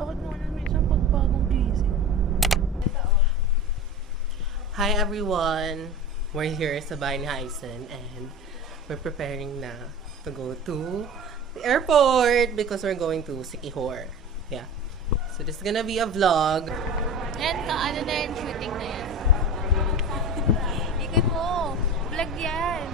sakit mo na minsan pag bagong gising. Hi everyone! We're here sa bahay ni Hyson and we're preparing na to go to the airport because we're going to Siquijor. Yeah. So this is gonna be a vlog. Yan, ano na yan, shooting na yan. Ikot mo, vlog yan.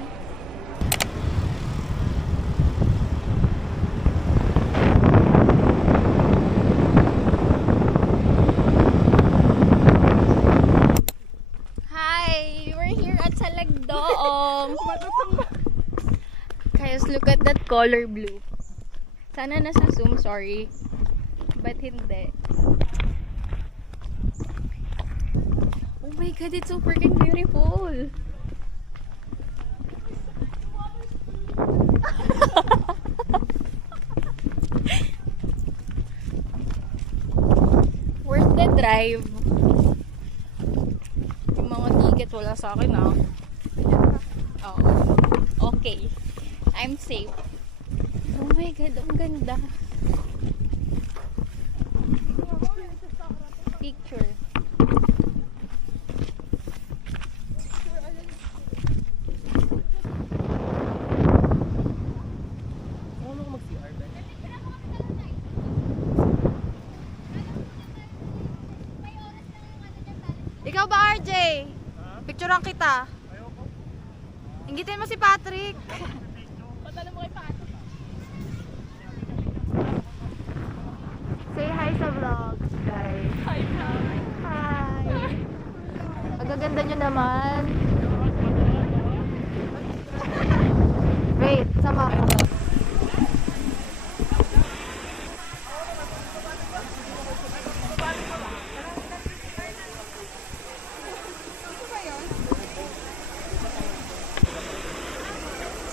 Hi, we're here at Salagdoong. Guys, look at that color blue. Sana nasa zoom, sorry. But hindi. Oh my god, it's so freaking beautiful. Worth the drive. Yung mga ticket wala sa akin ah. Oh. Okay. I'm safe. Oh my god, ang ganda. Picture. Ikaw ba, RJ? Picturean kita. Inggitin mo si Patrick. Patala mo kay Pato. Say hi sa vlog, guys. Hi, hi. Hi. Ang gaganda nyo naman. Wait, sama ko.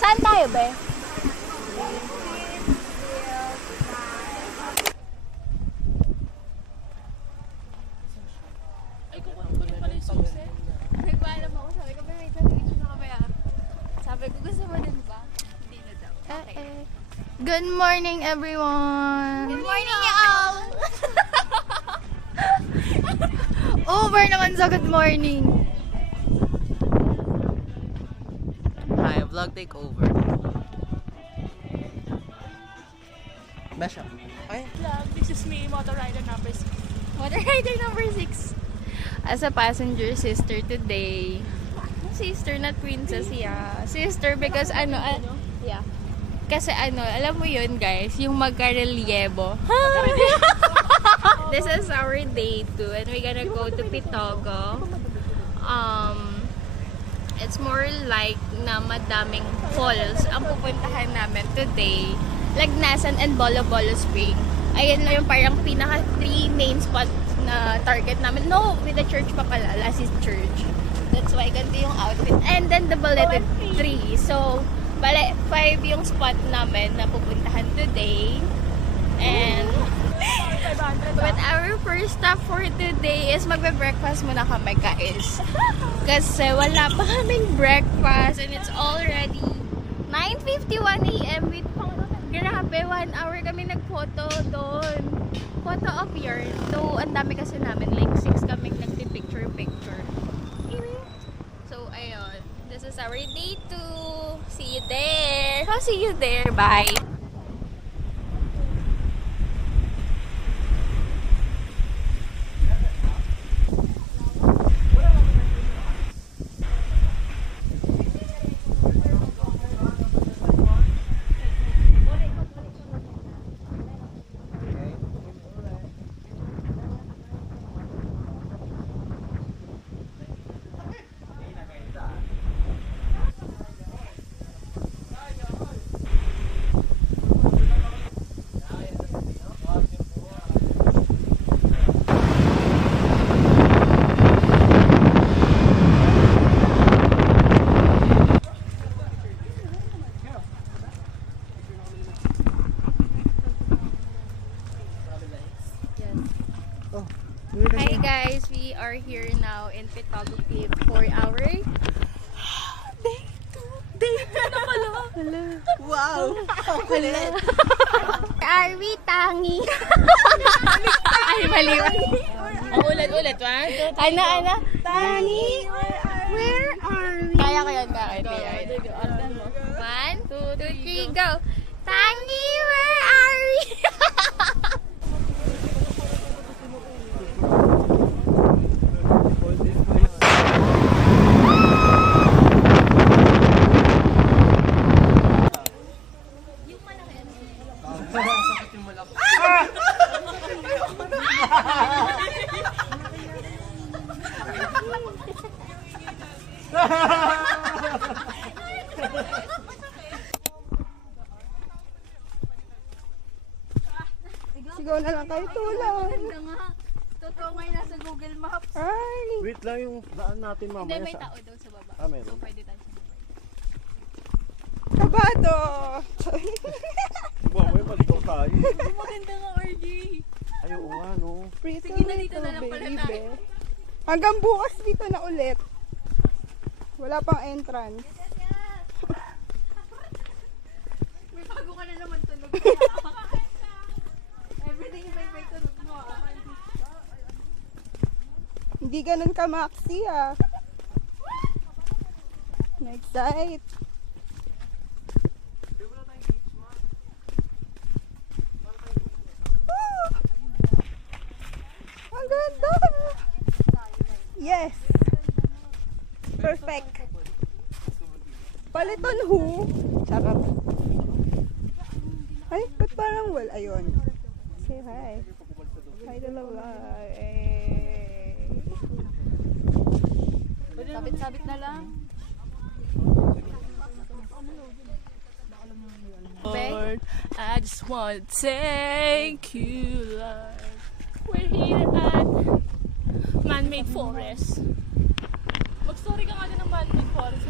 Saan tayo, be? Ay, kukuha ko rin pala yung susi. Nagpaalam ako. Sabi ko, wait, nag-video na kami ah. Sabi ko, gusto mo din ba? Hindi na daw. Okay. Good morning, everyone. Good morning, y'all! Over naman sa good morning. Hi, vlog takeover. Basha. Ay, Vlog, this is me, Motor Rider number 6. Water rider number 6. As a passenger sister today. Sister, not princess, yeah. Sister because yeah. Kasi alam mo yun guys, yung magkarelyebo. This is our day 2 and we're gonna go to Pitogo. It's more like na madaming falls ang pupuntahan namin today. Lagnasan and Bolo Bolo Spring. Ayun na yung parang pinaka 3 main spots na target namin. No, with the church pa pala. Last is church. That's why ganito yung outfit. And then the Balete 3. So, bale 5 yung spot namin na pupuntahan today. And but our first stop for today is magbe-breakfast muna kami guys. Kasi wala pa kaming breakfast and it's already 9:51 AM with grabe, 1 hour kami nagphoto doon. Photo of yarn. Though, ang dami kasi namin. Like, 6 kaming nagpipicture-picture. So, ayun. This is our day 2. See you there. I'll see you there. Bye. Hi guys, we are here now in Pitogo Cave for our day 2 na pala. wow! Ang kulit! Are we tangi? Ay, mali. Ulit. Ano? Tani, where are we? Kaya ko yun. One, two, three, go. Tani, where are we? Sigaw na lang kayo, tulong. Totoo ngayon nasa Google Maps. Ay, Wait lang yung daan natin Hindi, mamaya may sa... tao daw sa baba. Ah, meron? Pwede tayo sa baba. kabado. Mamaya maligaw tayo. Maganda nga, RJ. Ay, oo nga, no. Prito Sige na, dito na lang pala baby. tayo. Hanggang bukas dito na ulit. Wala pang entrance. May bago ka na naman tunog. Everything may tunog mo. Hindi ganun ka, Maxi, ah. Next site. Ah! Ang ganda! Yes! Perfect! Paliton who? Charot. Ay, ba't parang well? Ayun. Say hi. Hi to the vlog. Sabit-sabit na lang. Lord, I just want to thank you, Lord. We're here at Man-Made Forest. Mag-story ka nga din ng Man-Made Forest.